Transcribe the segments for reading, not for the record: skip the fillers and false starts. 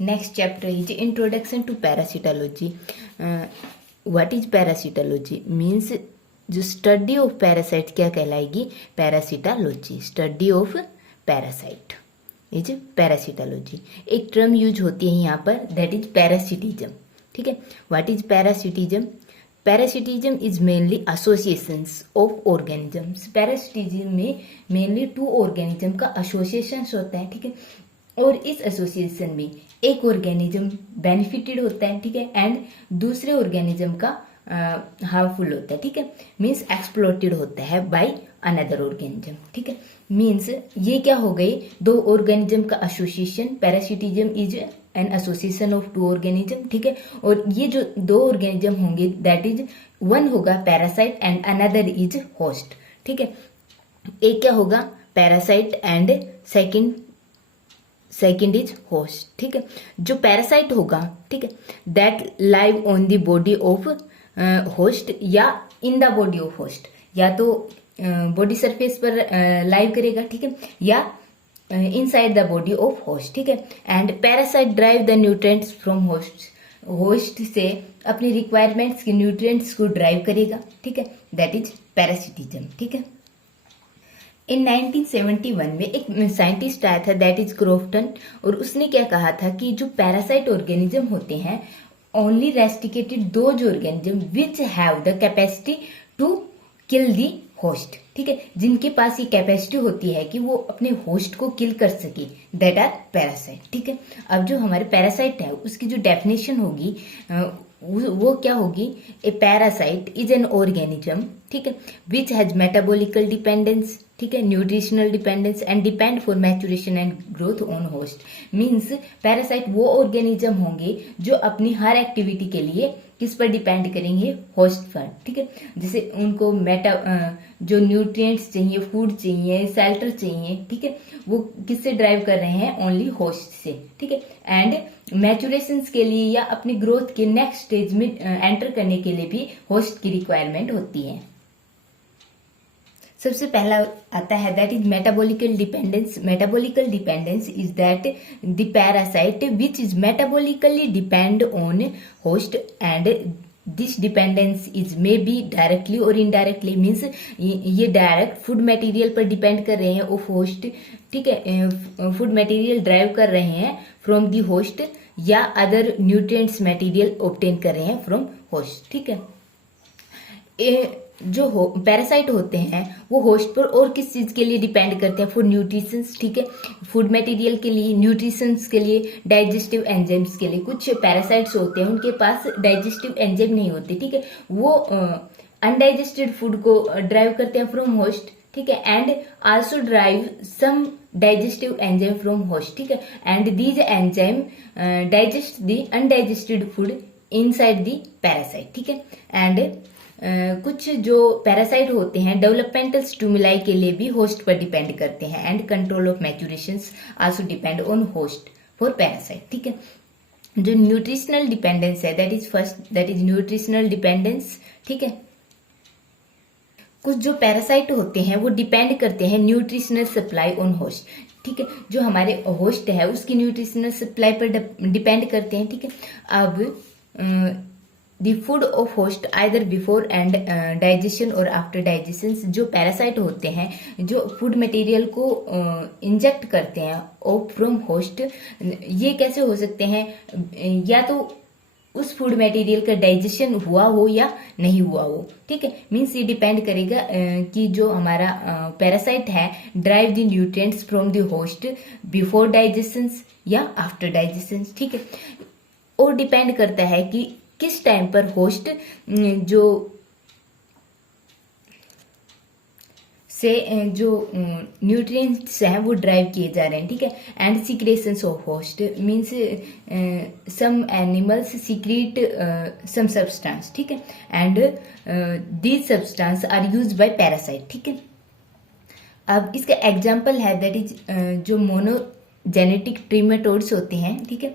Next chapter is Introduction to Parasitology. What is parasitology? Means जो study of parasite क्या कहलाएगी? Parasitology. Study of parasite is parasitology. एक term use होती है यहाँ पर, दैट इज पैरासिटिज्म. ठीक है. What is parasitism? Parasitism is mainly associations of organisms. Parasitism में मेनली टू ऑर्गेनिज्म का एसोसिएशन होता है. ठीक है. और इस एसोसिएशन में एक ऑर्गेनिज्म बेनिफिटेड होता है. ठीक है. एंड दूसरे ऑर्गेनिज्म का हार्मफुल होता है. ठीक है. मीन्स एक्सप्लॉइटेड होता है बाय अनदर ऑर्गेनिज्म. ठीक है. मीन्स ये क्या हो गई? दो ऑर्गेनिज्म का association. Parasitism is an association of two organism. ठीक है. और ये जो दो ऑर्गेनिज्म होंगे, दैट इज वन होगा parasite and another is host. ठीक है. एक क्या होगा? Parasite and second is host. ठीक है. जो पैरासाइट होगा, ठीक है, that live on the body of host या in the body of host. या तो बॉडी सरफेस पर लाइव करेगा. ठीक है. या inside the body of host. ठीक है. And parasite drive the nutrients from host. Host से अपनी रिक्वायरमेंट्स के न्यूट्रिएंट्स को ड्राइव करेगा. ठीक है. That is parasitism. ठीक है. इन 1971 में एक साइंटिस्ट आया था, दैट इज क्रॉफ्टन, और उसने क्या कहा था कि जो पैरासाइट ऑर्गेनिज्म होते हैं, only restricted those organism which have the capacity to kill the host. ठीक है. जिनके पास ये कैपेसिटी होती है कि वो अपने होस्ट को किल कर सके, दैट आर पैरासाइट. ठीक है. अब जो हमारे पैरासाइट है उसकी जो डेफिनेशन होगी वो क्या होगी? ए पैरासाइट इज एन ऑर्गेनिज्म, ठीक है, विच हैज मेटाबॉलिकल डिपेंडेंस, ठीक है, nutritional dependence and depend for maturation and growth on host. Means parasite वो ऑर्गेनिज्म होंगे जो अपनी हर एक्टिविटी के लिए किस पर डिपेंड करेंगे? होस्ट पर. ठीक है. जैसे उनको जो न्यूट्रिएंट्स चाहिए, फूड चाहिए, शेल्टर चाहिए, ठीक है, वो किससे ड्राइव कर रहे हैं? ओनली होस्ट से. ठीक है. एंड मैच्योरेशन के लिए या अपनी ग्रोथ के नेक्स्ट स्टेज में एंटर करने के लिए भी होस्ट की रिक्वायरमेंट होती है. सबसे पहला आता है that is metabolical dependence. Metabolical dependence is that the parasite which is metabolically depend on host and this dependence is may be directly और इनडायरेक्टली. मीन्स ये डायरेक्ट फूड मटेरियल पर डिपेंड कर रहे हैं ऑफ होस्ट. ठीक है. Food material drive कर रहे हैं फ्रॉम दी होस्ट या अदर न्यूट्रिएंट्स मटेरियल ऑब्टेन कर रहे हैं फ्रॉम होस्ट. ठीक है. जो पैरासाइट होते हैं वो होस्ट पर और किस चीज के लिए डिपेंड करते हैं? For nutritions. ठीक है. फूड मटेरियल के लिए, न्यूट्रिशंस के लिए, डाइजेस्टिव एंजाइम्स के लिए. कुछ पैरासाइट्स होते हैं उनके पास डाइजेस्टिव एंजाइम नहीं होते. ठीक है. वो अनडाइजेस्टेड फूड को ड्राइव करते हैं फ्रॉम होस्ट. ठीक है. And also drive some digestive enzyme from host. ठीक है. And these enzyme digest the undigested food inside the parasite. ठीक है. एंड कुछ जो पैरासाइट होते हैं डेवलपमेंटल स्टिमुलाई के लिए भी होस्ट पर डिपेंड करते हैं. And control of maturations also depend on host for parasite. ठीक है. जो न्यूट्रिशनल डिपेंडेंस है, दैट इज न्यूट्रिशनल डिपेंडेंस. ठीक है. कुछ जो पैरासाइट होते हैं वो डिपेंड करते हैं न्यूट्रिशनल सप्लाई ऑन होस्ट. ठीक है. जो हमारे होस्ट है उसकी न्यूट्रिशनल सप्लाई पर डिपेंड करते हैं. ठीक है. अब the food of host either before and digestion और आफ्टर डाइजेशन. जो पैरासाइट होते हैं जो फूड मटेरियल को इंजेक्ट करते हैं और फ्रॉम होस्ट, ये कैसे हो सकते हैं? या तो उस फूड मटेरियल का डाइजेशन हुआ हो या नहीं हुआ हो. ठीक है. मीन्स ये डिपेंड करेगा कि जो हमारा पैरासाइट है drive the nutrients from the host before digestion या आफ्टर डाइजेशन. ठीक है. और डिपेंड करता है कि किस टाइम पर होस्ट जो न्यूट्रिएंट्स हैं वो ड्राइव किए जा रहे हैं. ठीक है. And secretions of host means some animals secrete some substance. ठीक है. And these substance are used by parasite. ठीक है. अब इसका एग्जांपल है दैट इज जो मोनोजेनेटिक ट्रीमेटोड्स होते हैं. ठीक है.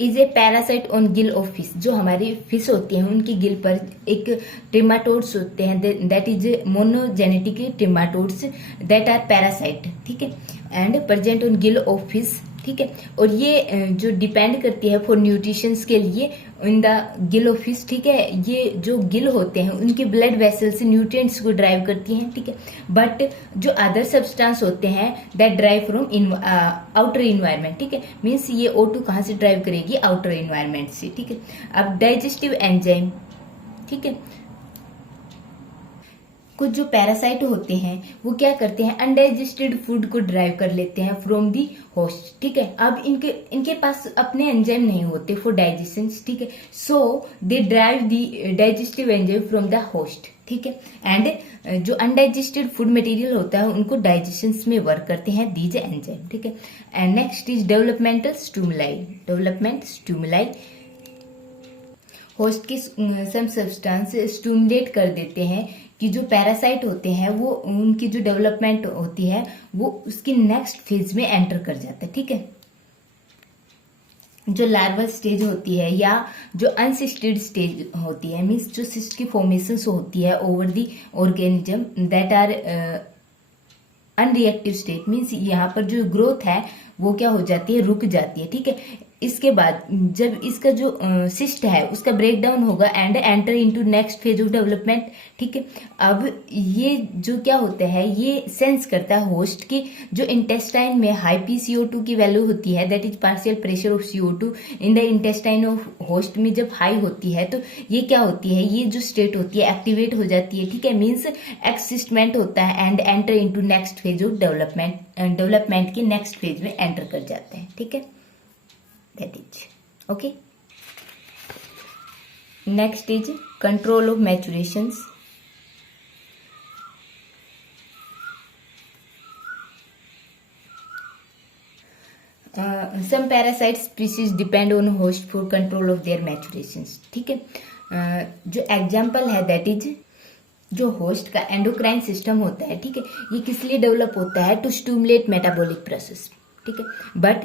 Is a parasite on gill of fish. जो हमारी फिश होती हैं उनकी गिल पर एक ट्रिमाटोड्स होते हैं, that is monogenetic trematodes that are parasite. ठीक है. And present on gill of fish. ठीक है। और ये जो डिपेंड करती है फॉर न्यूट्रिशंस के लिए in the Gill of fish, ठीक है। ये जो गिल होते हैं उनके ब्लड वेसल से न्यूट्रिएंट्स को ड्राइव करती हैं, ठीक है। बट जो अदर सब्सटेंस होते हैं that drive from outer environment, ठीक है। मीन्स ये O2 कहाँ से ड्राइव करेगी, आउटर इन्वायरमेंट से, ठीक है। अब डाइजेस्टिव एंजाइम, ठीक है। कुछ जो पैरासाइट होते हैं वो क्या करते हैं, अनडाइजेस्टेड फूड को ड्राइव कर लेते हैं फ्रॉम दी होस्ट, ठीक है। अब इनके पास अपने एंजाइम नहीं होते फॉर डाइजेशन, ठीक है। So they drive the digestive enzyme from the host, ठीक है। एंड जो अनडाइजेस्टेड फूड मटेरियल होता है उनको डाइजेशन में वर्क करते हैं दीज एंजाइम, ठीक है। And next is developmental stimuli. Development stimuli host की सम सब्सटेंस स्टिमुलेट कर देते हैं कि जो पैरासाइट होते हैं वो उनकी जो डेवलपमेंट होती है वो उसकी नेक्स्ट फेज में एंटर कर जाता है, ठीक है। जो लार्वल स्टेज होती है या जो अनसिस्टेड स्टेज होती है, मीन्स जो सिस्ट की फॉर्मेशन होती है over the organism that are unreactive state, means यहाँ पर जो ग्रोथ है वो क्या हो जाती है, रुक जाती है, ठीक है। इसके बाद जब इसका जो सिस्ट है उसका ब्रेक डाउन होगा and enter into next phase of development, ठीक है। अब ये जो क्या होता है, ये सेंस करता है होस्ट की जो इंटेस्टाइन में हाई PCO2 की वैल्यू होती है, that is partial pressure of CO2 in the intestine of host में जब हाई होती है तो ये क्या होती है, ये जो स्टेट होती है एक्टिवेट हो जाती है, ठीक है। मीन्स एक्सिस्टमेंट होता है and enter into next phase of development, development के नेक्स्ट फेज में एंटर कर जाते हैं, ठीक है। That is okay. Next is control of maturations. Some parasite species depend on host for control of their maturations, ठीक है। जो एग्जाम्पल है दैट इज जो होस्ट का एंडोक्राइन सिस्टम होता है, ठीक है। ये किस लिए डेवलप होता है, टू स्टिमुलेट मेटाबॉलिक प्रोसेस, ठीक है। बट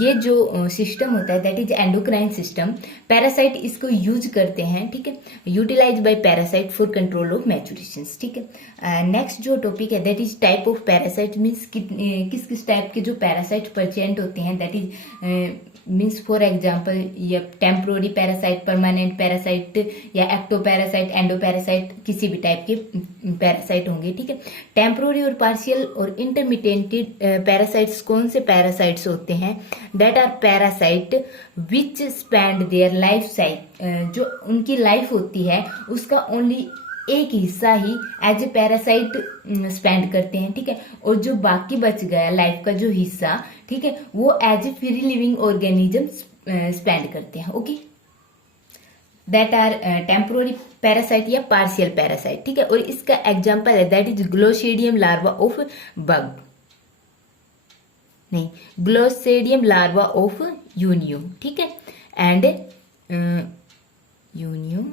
ये जो सिस्टम होता है that is endocrine system, parasite इसको यूज करते हैं, ठीक है। Utilise by parasite for control of maturation, ठीक है। नेक्स्ट जो टॉपिक है that is type of parasite, means किस किस टाइप के जो पैरासाइट प्रेजेंट होते हैं, that is means for example ये टेम्पोररी पैरासाइट, परमानेंट पैरासाइट या एक्टोपैरासाइट, एंडोपैरासाइट, किसी भी टाइप के पैरासाइट होंगे, ठीक है। टेम्पोररी और पार्शियल और इंटरमिटेंटेड पैरासाइट्स कौन से पैरासाइट्स होते हैं, that are parasite which spend their life cycle, जो उनकी लाइफ होती है उसका ओनली एक हिस्सा ही एज ए पैरासाइट स्पेंड करते हैं, ठीक है। और जो बाकी बच गया लाइफ का जो हिस्सा, ठीक है, वो as a free living organism spend करते हैं, okay. That are temporary parasite या पार्शियल पैरासाइट, ठीक है। और इसका एग्जांपल है that is glochidium larva of bug, नहीं, ग्लोसेडियम लार्वा ऑफ यूनियो, ठीक है। एंड यूनियो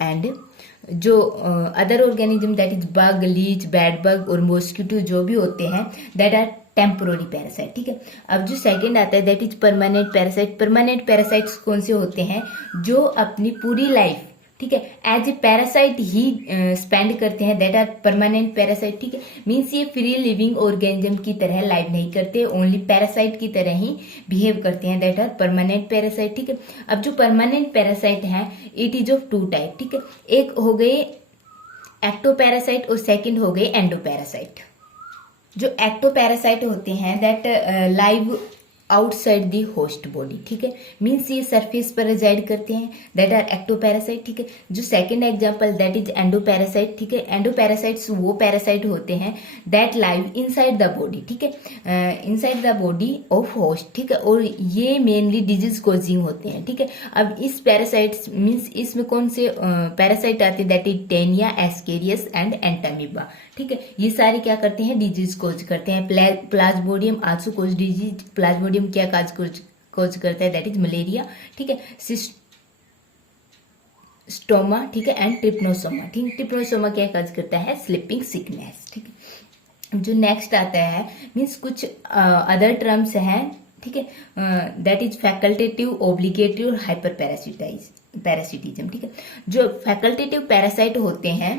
एंड जो other organism that is bug, leech, bed bug और मॉस्किटो जो भी होते हैं दैट आर टेम्पोररी पैरासाइट, ठीक है। अब जो सेकंड आता है that is permanent parasite. Permanent parasites कौन से होते हैं, जो अपनी पूरी लाइफ, ठीक है, एज ए पैरासाइट ही स्पेंड करते हैं, दैट आर परमानेंट पैरासाइट, ठीक है। मीन्स ये फ्री लिविंग ऑर्गेनिज्म की तरह लाइव नहीं करते, ओनली पैरासाइट की तरह ही बिहेव करते हैं, दैट आर परमानेंट पैरासाइट, ठीक है। अब जो परमानेंट पैरासाइट है it is of two type, ठीक है। एक हो गए एक्टोपैरासाइट और सेकंड हो गए एंडोपैरासाइट। जो एक्टोपैरासाइट होते हैं that live outside the host body, ठीक है। मीन्स ये सरफेस पर रिजाइड करते हैं, दैट आर एक्टोपैरासाइट, ठीक है। जो second example that is endoparasite, ठीक है। एंडोपैरासाइट्स वो पैरासाइट होते हैं that live inside the body, ठीक है, inside the body of host, ठीक है। और ये मेनली डिजीज कॉजिंग होते हैं, ठीक है। अब इस पैरासाइट्स मीन्स इसमें कौन से पैरासाइट आते हैं, that is Taenia, Ascaris and Entamoeba, ठीक है। ये सारे क्या करते हैं, डिजीज कोज करते हैं। प्लाज्मोडियम आल्सो कोज डिजीज। प्लाज्मोडियम क्या कोज करता है, दैट इज मलेरिया, ठीक है। स्टोमा, ठीक है, एंड ट्रिप्नोसोमा, ठीक है। ट्रिप्नोसोमा क्या काज करता है, स्लीपिंग सिकनेस, ठीक है। जो नेक्स्ट आता है मीन्स कुछ अदर टर्म्स हैं, ठीक है, दैट इज फैकल्टेटिव, ऑब्लिगेटरी और हाइपर पैरासिटिज्म, ठीक है। जो फैकल्टेटिव पैरासाइट होते हैं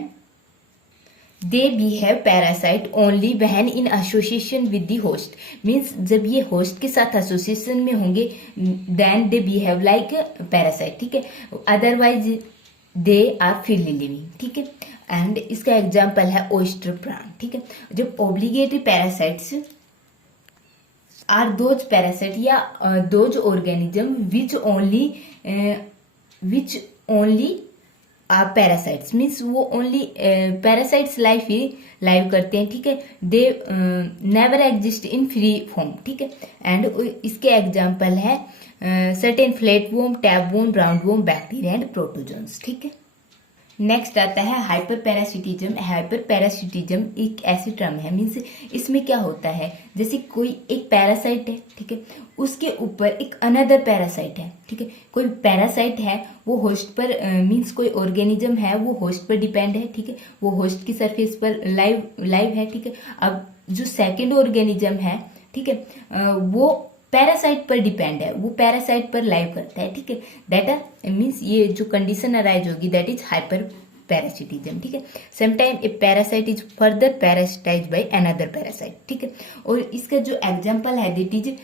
they behave parasite only when in association with the host, means जब ये होस्ट के साथ एसोसिएशन में होंगे then they behave like parasite, ठीक है, otherwise they are freely living, ठीक है। एंड इसका एग्जाम्पल है ओयस्टर प्राण, ठीक है। जब obligatory parasites are those parasite या those organism which only are parasites, means वो ओनली पैरासाइट्स लाइफ ही लाइव करते हैं, ठीक है। They never exist in free form, ठीक है। एंड इसके एग्जाम्पल है certain flat worm, tape worm, round worm, bacteria and protozoans, ठीक है। नेक्स्ट आता है हाइपर पैरासिटिज्म। हाइपर पैरासिटिज्म एक ऐसी टर्म है, मीन्स इसमें क्या होता है, जैसे कोई एक पैरासाइट है, ठीक है, उसके ऊपर एक अनदर पैरासाइट है, ठीक है। कोई पैरासाइट है वो होस्ट पर मीन्स कोई ऑर्गेनिज्म है वो होस्ट पर डिपेंड है, ठीक है, वो होस्ट की सरफेस पर लाइव है, ठीक है। अब जो सेकेंड ऑर्गेनिज्म है, ठीक है, वो पैरासाइट पर डिपेंड है, वो पैरासाइट पर लाइव करता है, ठीक है। दैट मीन्स ये जो कंडीशन अराइज होगी दैट इज हाइपर पैरासिटिज्म, ठीक है। Sometime A parasite is further parasitise by another parasite, ठीक है। और इसका जो एग्जांपल है दैट इज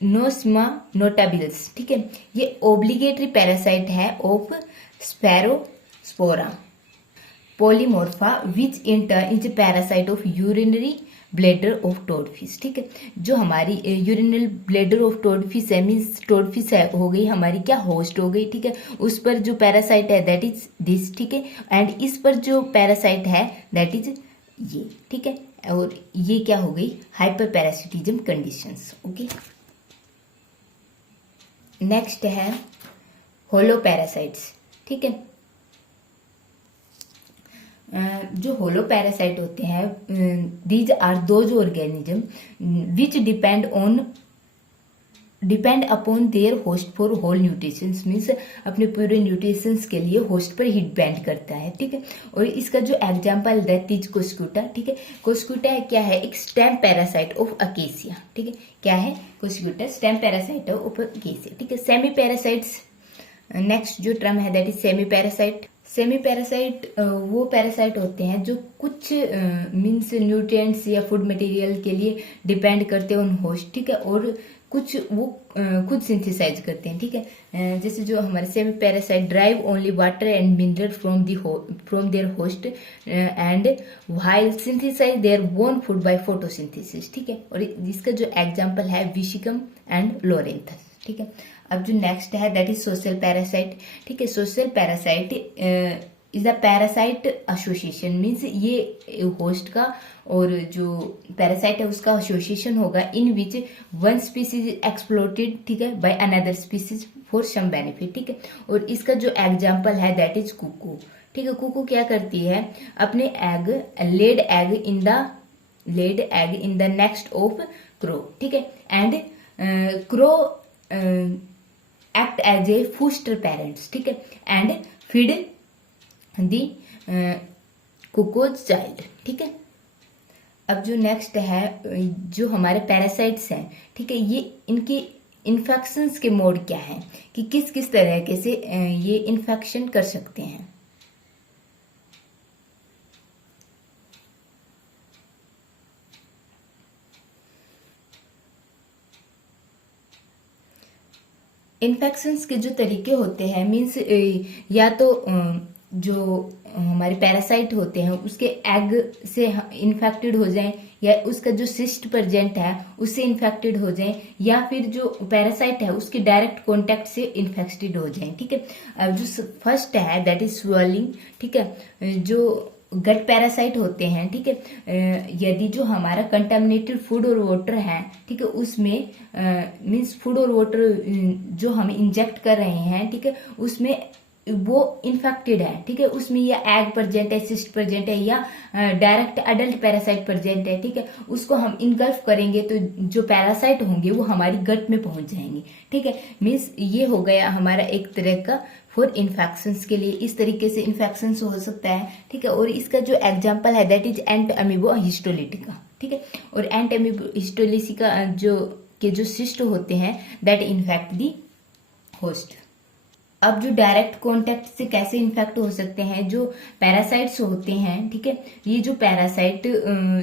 नोस्मा नोटाबिल्स, ठीक है। ये ऑब्लिगेटरी पैरासाइट है of Sphaerospora polymorpha which in turn is parasite of urinary bladder of toadfish, ठीक है। जो हमारी यूरिनल ब्लेडर ऑफ टोडफिश है, मीन्स टोडफिश है हो गई हमारी क्या होस्ट हो गई, ठीक है। उस पर जो पैरासाइट है दैट इज दिस, ठीक है। एंड इस पर जो पैरासाइट है दैट इज ये, ठीक है। और ये क्या हो गई hyper parasitism conditions, okay. Next है होलो पैरासाइट्स, ठीक है। जो होलो पैरासाइट होते हैं these are those organism which depend upon their host for whole nutritions, means अपने पूरे न्यूट्रिशंस के लिए होस्ट पर ही डिपेंड करता है, ठीक है। और इसका जो एग्जांपल दैट इज कोस्कुटा, ठीक है। कोस्कुटा क्या है, एक स्टेम पैरासाइट ऑफ अकेसिया, ठीक है। क्या है कोस्कुटा, स्टेम पैरासाइट ऑफ अकेसिया, ठीक है। सेमी पैरासाइट्स, नेक्स्ट जो टर्म है that is semi parasite. Semi parasite वो पैरासाइट होते हैं जो कुछ मीन्स न्यूट्रिएंट्स या फूड मटेरियल के लिए डिपेंड करते हैं ऑन होस्ट, ठीक है। और कुछ वो खुद सिंथेसाइज करते हैं, ठीक है। जैसे जो हमारे semiparasite derive only water and mineral from their host and while synthesize their own food by photosynthesis, ठीक है। और इसका जो एग्जांपल है विशिकम एंड लोरेंथस, ठीक है। अब जो नेक्स्ट है दैट इज सोशल पैरासाइट, ठीक है। Social parasite is the parasite association, means ये होस्ट का और जो पैरासाइट है उसका एसोसिएशन होगा इन विच वन स्पीसीज एक्सप्लोटेड, ठीक है, by another species for some benefit, ठीक है। और इसका जो एग्जांपल है दैट इज कुकू, ठीक है। कुकू क्या करती है, अपने egg laid egg in the nest of crow, ठीक है। And crow act as a foster parents, ठीक है, and feed the cuckoo's child, ठीक है। अब जो नेक्स्ट है जो हमारे पैरासाइट्स हैं, ठीक है, ये इनकी इन्फेक्शंस के मोड क्या है कि किस किस तरह से ये इन्फेक्शन कर सकते हैं। इन्फेक्शंस के जो तरीके होते हैं मीन्स या तो जो हमारे पैरासाइट होते हैं उसके एग से इन्फेक्टेड हो जाएं, या उसका जो सिस्ट प्रेजेंट है उससे इन्फेक्टेड हो जाएं, या फिर जो पैरासाइट है उसके डायरेक्ट कांटेक्ट से इन्फेक्टेड हो जाएं, ठीक है। अब जो फर्स्ट है दैट इज स्वेलिंग, ठीक है। जो गट पैरासाइट होते हैं, ठीक है, यदि जो हमारा कंटामिनेटेड फूड और वाटर है, ठीक है, उसमें मीन्स फूड और वाटर जो हम इंजेक्ट कर रहे हैं, ठीक है, उसमें वो इन्फेक्टेड है, ठीक है, उसमें या एग प्रेजेंट है, सिस्ट प्रेजेंट है, या डायरेक्ट अडल्ट पैरासाइट प्रेजेंट है, ठीक है, उसको हम इनगल्फ करेंगे तो जो पैरासाइट होंगे वो हमारी गट में पहुंच जाएंगे, ठीक है। मीन्स ये हो गया हमारा एक तरह का फॉर इन्फेक्शंस के लिए, इस तरीके से इन्फेक्शंस हो सकता है, ठीक है। और इसका जो एग्जांपल है दैट इज एंट अमीबो हिस्टोलिटिका, ठीक है। और एंट अमीबो हिस्टोलिटिका जो सिस्ट होते हैं दैट इन्फेक्ट दी होस्ट। अब जो डायरेक्ट कांटेक्ट से कैसे इन्फेक्ट हो सकते हैं, जो पैरासाइट्स होते हैं, ठीक है, ये जो पैरासाइट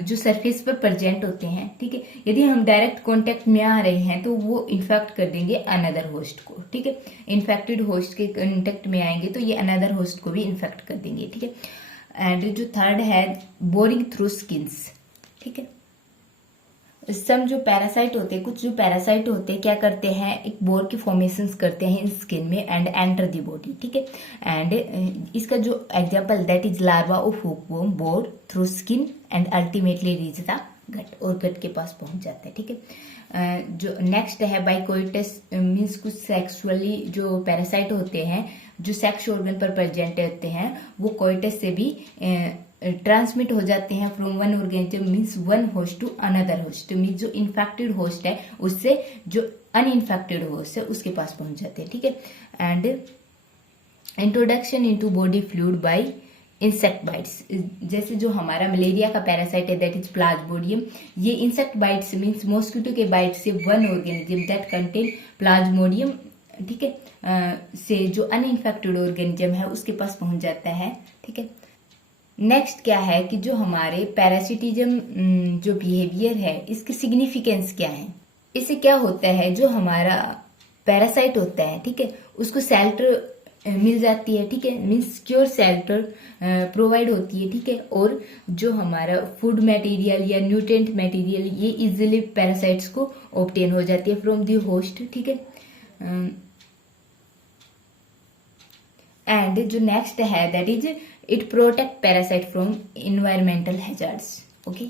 जो सरफेस पर प्रेजेंट होते हैं, ठीक है, यदि हम डायरेक्ट कांटेक्ट में आ रहे हैं तो वो इन्फेक्ट कर देंगे अनदर होस्ट को, ठीक है, इन्फेक्टेड होस्ट के कांटेक्ट में आएंगे तो ये अनदर होस्ट को भी इन्फेक्ट कर देंगे, ठीक है। एंड जो थर्ड है बोरिंग थ्रू स्किन्स, ठीक है। सम जो पैरासाइट होते हैं, कुछ जो पैरासाइट होते हैं क्या करते हैं, एक बोर की फॉर्मेशंस करते हैं स्किन में एंड एंटर द बॉडी, ठीक है। एंड इसका जो example that is larva of hookworm bore through skin and ultimately reach the gut, और गट के पास पहुंच जाता है, ठीक है। जो नेक्स्ट है बाय कोइटस मीन्स कुछ सेक्सुअली जो पैरासाइट होते हैं जो सेक्स ऑर्गन पर प्रेजेंट होते हैं वो कोइटस से भी ट्रांसमिट हो जाते हैं from one organism means one host to another host, means जो इन्फेक्टेड होस्ट है उससे जो अनइन्फेक्टेड होस्ट है उसके पास पहुंच जाते हैं, ठीक है। And introduction into body fluid bye insect bytes, जैसे जो हमारा मलेरिया का पैरासाइट है दैट इज प्लाज्मोडियम, ये इंसेक्ट बाइट्स मीन्स मॉस्किटो के बाइट से one organism that contain Plasmodium, ठीक है, से जो अनइन्फेक्टेड ऑर्गेनिज्म है उसके पास पहुंच जाता है, ठीक है। नेक्स्ट क्या है कि जो हमारे पैरासिटिज्म जो बिहेवियर है इसकी सिग्निफिकेंस क्या है। इससे क्या होता है, जो हमारा पैरासाइट होता है, ठीक है, उसको शेल्टर मिल जाती है, ठीक है, मीन्स सिक्योर शेल्टर प्रोवाइड होती है, ठीक है, और जो हमारा फूड मटेरियल या न्यूट्रिएंट मटेरियल ये इजीली पैरासाइट्स को ऑब्टेन हो जाती है फ्रॉम द होस्ट, ठीक है। एंड जो नेक्स्ट है that is it protect parasite from environmental hazards, okay.